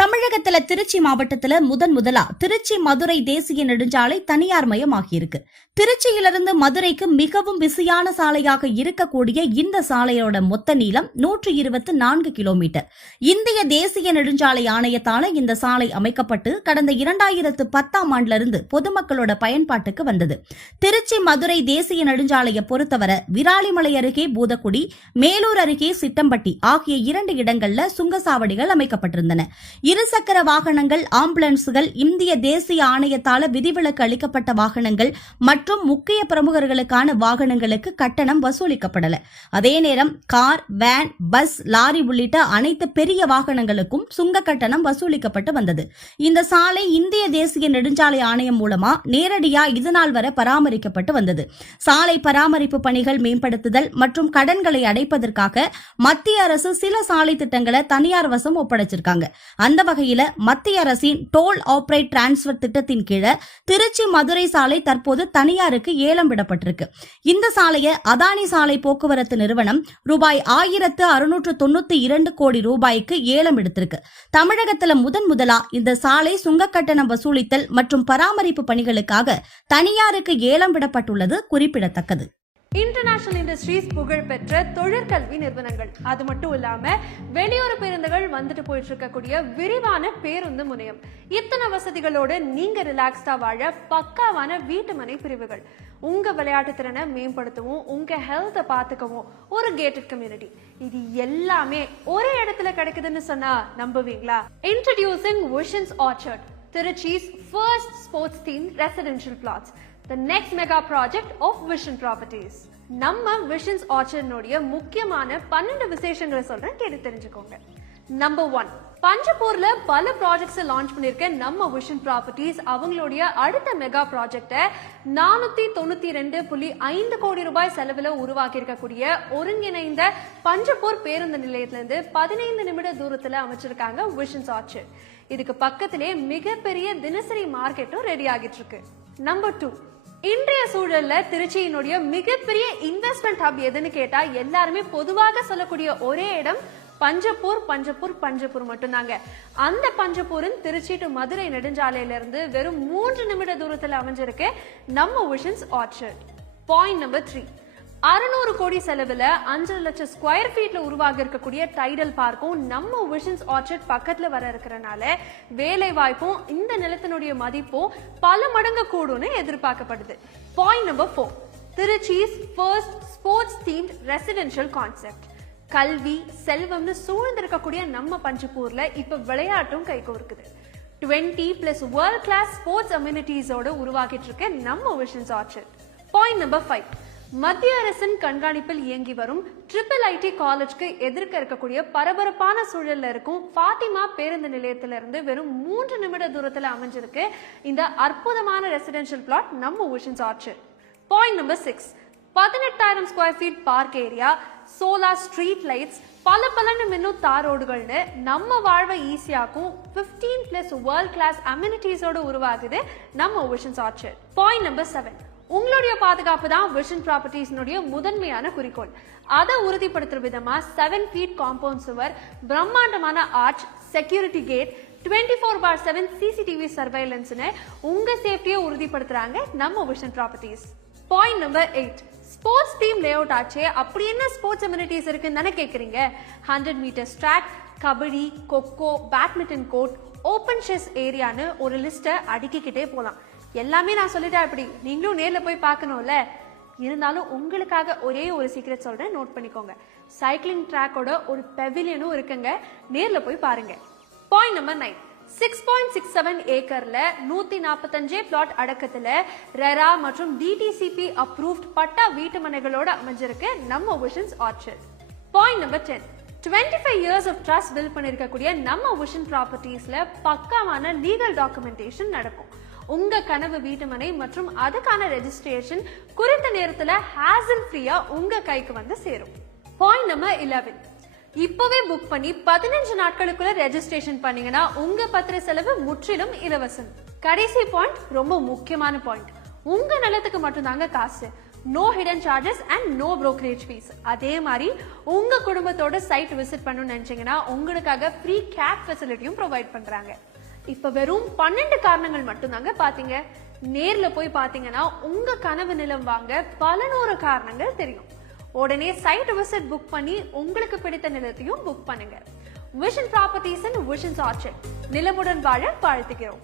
தமிழகத்துல திருச்சி மாவட்டத்துல முதலா திருச்சி மதுரை தேசிய நெடுஞ்சாலை தனியார் மயமாகியிருக்கு. திருச்சியிலிருந்து மதுரைக்கு மிகவும் பிஸியான சாலையாக இருக்கக்கூடிய இந்த சாலையோட மொத்த நீளம் 124 கிலோமீட்டர். இந்திய தேசிய நெடுஞ்சாலை ஆணையத்தால இந்த சாலை அமைக்கப்பட்டு கடந்த 2010ஆம் ஆண்டிலிருந்து பொதுமக்களோட பயன்பாட்டுக்கு வந்தது. திருச்சி மதுரை தேசிய நெடுஞ்சாலையை பொறுத்தவரை விராலிமலை அருகே பூதக்குடி, மேலூர் அருகே சிட்டம்பட்டி ஆகிய 2 இடங்கள்ல சுங்கசாவடிகள் அமைக்கப்பட்டிருந்தன. இருசக்கர வாகனங்கள், ஆம்புலன்ஸ்கள், இந்திய தேசிய ஆணையத்தால விதிவிலக்கு அளிக்கப்பட்ட வாகனங்கள் மற்றும் முக்கிய பிரமுகர்களுக்கான வாகனங்களுக்கு கட்டணம் வசூலிக்கப்படல. அதே நேரம் கார், வேன், பஸ், லாரி உள்ளிட்ட அனைத்து பெரிய வாகனங்களுக்கும் சுங்க கட்டணம் வசூலிக்கப்பட்டு வந்தது. இந்த சாலை இந்திய தேசிய நெடுஞ்சாலை ஆணையம் மூலமா நேரடியா இதுநாள் வரை பராமரிக்கப்பட்டு வந்தது. சாலை பராமரிப்பு பணிகள் மேம்படுத்துதல் மற்றும் கடன்களை அடைப்பதற்காக மத்திய அரசு சில சாலை திட்டங்களை தனியார் வசம் ஒப்படைச்சிருக்காங்க. அந்த வகையில மத்திய அரசின் டோல் ஆபரேட் டிரான்ஸ்பர் திட்டத்தின் கீழ திருச்சி மதுரை சாலை தற்போது தனியாருக்கு ஏலம் விடப்பட்டிருக்கு. இந்த சாலையை அதானி சாலை போக்குவரத்து நிறுவனம் ரூபாய் 1692 கோடி ரூபாய்க்கு ஏலம் எடுத்திருக்கு. தமிழகத்தில் முதலா இந்த சாலை சுங்க கட்டணம் வசூலித்தல் மற்றும் பராமரிப்பு பணிகளுக்காக தனியாருக்கு ஏலம் விடப்பட்டுள்ளது குறிப்பிடத்தக்கது. இன்டர்நேஷனல் இண்டஸ்ட்ரீஸ் புகழ்பெற்ற தொழிற்கல்வி நிறுவனங்கள், அது மட்டும் இல்லாம வெளியூர் பேருந்துகள் வந்துட்டு போயிட்டு இருக்கக்கூடிய விரிவான பேருந்து முனையம், இத்தனை வசதிகளோட நீங்க ரிலாக்ஸ்டா வாழ பக்காவான வீட்டுமனை பிரிவுகள், உங்க விளையாட்டு திறனை மேம்படுத்தவும் உங்க ஹெல்த்தை பாத்துக்கவும் ஒரு கேட்டட் கம்யூனிட்டி, இது எல்லாமே ஒரே இடத்துல கிடைக்குதுன்னு சொன்னா நம்புவீங்களா? Introducing visions orchard, Trichy's first sports themed residential plots, the next mega project of Vision Properties. நம்ம விஷன்ஸ் ஆர்ச்சர்ட்னுடைய முக்கியமான 12 விசேஷங்களை சொல்றேன், கேட்டு தெரிஞ்சுக்கோங்க. நம்பர் 1, பஞ்சப்பூர்ல பல ப்ராஜெக்ட்ஸ் லான்ச் பண்ணிருக்க நம்ம விஷன் ப்ராப்பர்ட்டிஸ் அவங்களுடைய அடுத்த மெகா ப்ராஜெக்டை 492.5 கோடி ரூபாய் செலவுல உருவாக்கி இருக்கக்கூடிய ஒருங்கிணைந்த பஞ்சப்பூர் பேருந்து நிலையத்திலிருந்து 15 நிமிட தூரத்துல அமைச்சிருக்காங்க விஷன்ஸ் ஆர்ச்சர்ட். இதுக்கு பக்கத்திலே மிகப்பெரிய தினசரி மார்க்கெட்டும் ரெடி ஆகிட்டு இருக்கு. நம்பர் 2, இன்றைய சூழல்ல திருச்சியினுடைய மிகப்பெரிய இன்வெஸ்ட்மெண்ட் ஹப் எதுன்னு கேட்டா எல்லாருமே பொதுவாக சொல்லக்கூடிய ஒரே இடம் பஞ்சப்பூர் மட்டும்தாங்க. அந்த பஞ்சப்பூரின் திருச்சி டு மதுரை நெடுஞ்சாலையில இருந்து வெறும் 3 நிமிட தூரத்தில் அமைஞ்சிருக்கு நம்ம விஷன்ஸ் ஆர்ச்சர்ட். பாயிண்ட் நம்பர் 3, 600 கோடி செலவுல 5 லட்சம் ஸ்கொயர் ஃபீட்ல உருவாகி இருக்கக்கூடிய டைடல் பார்க்கும் நம்ம விஷன்ஸ் ஆர்ச்சர்ட் பக்கத்துல வர இருக்கிறனால வேலை வாய்ப்பும் இந்த நிலத்தினுடைய மதிப்பும் பல மடங்கு கூடும்னு எதிர்பார்க்கப்படுது. Point number 4, திருச்சி's first sports themed residential concept. கல்வி, செல்வம்னு சூழ்ந்திருக்கக்கூடிய நம்ம பஞ்சப்பூர்ல இப்ப விளையாட்டும் கைகோர்க்குது. 20+ வேர்ல்ட் கிளாஸ் ஸ்போர்ட்ஸ் அம்யூனிட்டிஸோட உருவாக்கிட்டு இருக்க நம்ம விஷன்ஸ் ஆர்ச்சர்ட். பாயிண்ட் நம்பர் 5, மத்திய அரசின் கண்காணிப்பில் இயங்கி வரும் IIIT காலேஜ்க்கு எதிர்க்க இருக்கக்கூடிய பரபரப்பான சூழல்ல இருக்கும் பாத்திமா பேருந்து நிலையத்திலிருந்து வெறும் 3 நிமிட தூரத்துல அமைஞ்சிருக்கு இந்த அற்புதமான ரெசிடென்ஷியல் பிளாட் நம்ம visions orchard. Point number 6, 18,000 square feet park area, solar street lights, பல மின்னும் தாரோடுகள்னு நம்ம வாழ்வை ஈஸியாக்கும் 15+ வேர்ல்ட் கிளாஸ் அம்யூனிட்டிஸோட உருவாகுது நம்ம விஷன்ஸ் ஆர்ச்சர்ட். பாயிண்ட் நம்பர் 7, உங்களுடைய பாதுகாப்பு தான் விஷன் ப்ராப்பர்ட்டிஸ்னுடைய முதன்மையான குறிக்கோள். அதை உறுதிப்படுத்துற விதமா 7 ஃபீட் காம்பவுண்ட் சுவர், பிரம்மாண்டமான ஆர்ச், செக்யூரிட்டி கேட், 24/7 சிசிடிவி சர்வைலன்ஸ்னு உங்க சேஃப்டியை உறுதிப்படுத்துறாங்க நம்ம vision properties. Point number 8, sports team layout ஆச்சே, அப்படி என்ன ஸ்போர்ட்ஸ் அம்யூனிட்டிஸ் இருக்குன்னு தானே கேட்குறீங்க? 100 metres track, kabaddi, kho kho, badminton court, open chess ஏரியான்னு ஒரு லிஸ்ட்டை அடுக்கிக்கிட்டே போகலாம். எல்லாமே நான் சொல்லிட்டா எப்படி, நீங்களும் நேர்ல போய் பார்க்கணும்ல. இருந்தாலும் உங்களுக்காக ஒரே ஒரு சீக்ரெட் சொல்றேன், நோட் பண்ணிக்கோங்க. சைக்கிளிங் ட்ராக்கோட ஒரு பெவிலியனும் இருக்குங்க, நேர்ல போய் பாருங்க. பாயிண்ட் நம்பர் 9, 6.67 ஏக்கர்ல 145 பிளாட் அடக்கத்துல ரெரா மற்றும் டிடிசிபி அப்ரூவ்ட் பட்டா வீட்டு மனைகளோட அமைஞ்சிருக்கு நம்ம visions orchard. Point number 10, 25 years of trust build பண்ணிருக்கக்கூடிய நம்ம விஷன் ப்ராப்பர்ட்டிஸ்ல பக்காவான லீகல் டாக்குமெண்டேஷன் நடக்கும். உங்க கனவு வீட்டுமனை மற்றும் அதுக்கான ரெஜிஸ்ட்ரேஷன் குறித்த நேரத்துல ஹேசல் ஃப்ரீயா உங்க கைக்கு வந்து சேரும். பாயிண்ட் நம்பர் 11, இப்பவே புக் பண்ணி 15 நாட்களுக்குள்ள ரெஜிஸ்ட்ரேஷன் பண்ணீங்கன்னா உங்க பத்திர செலவு முற்றிலும் இலவசம். கடைசி பாயிண்ட் ரொம்ப முக்கியமான பாயிண்ட், உங்க நிலத்துக்கு மட்டும்தாங்க காசு. No hidden charges and no brokerage fees. அதே மாதிரி உங்க குடும்பத்தோட சைட் விசிட் பண்ணணும்னு நினைச்சீங்கன்னா உங்களுக்காக ஃப்ரீ கேப் ஃபெசிலிட்டியும் ப்ரொவைட் பண்றாங்க. இப்ப வெறும் 12 காரணங்கள் மட்டும் தாங்க பாத்தீங்க. நேர்ல போய் பாத்தீங்கன்னா உங்க கனவு நிலம் வாங்க பல நூறு காரணங்கள் தெரியும். உடனே சைட் விசிட் புக் பண்ணி உங்களுக்கு பிடித்த நிலத்தையும் புக் பண்ணுங்க. Vision properties and visions orchard. நிலமுடன் வாழ வாழ்த்துகிறோம்.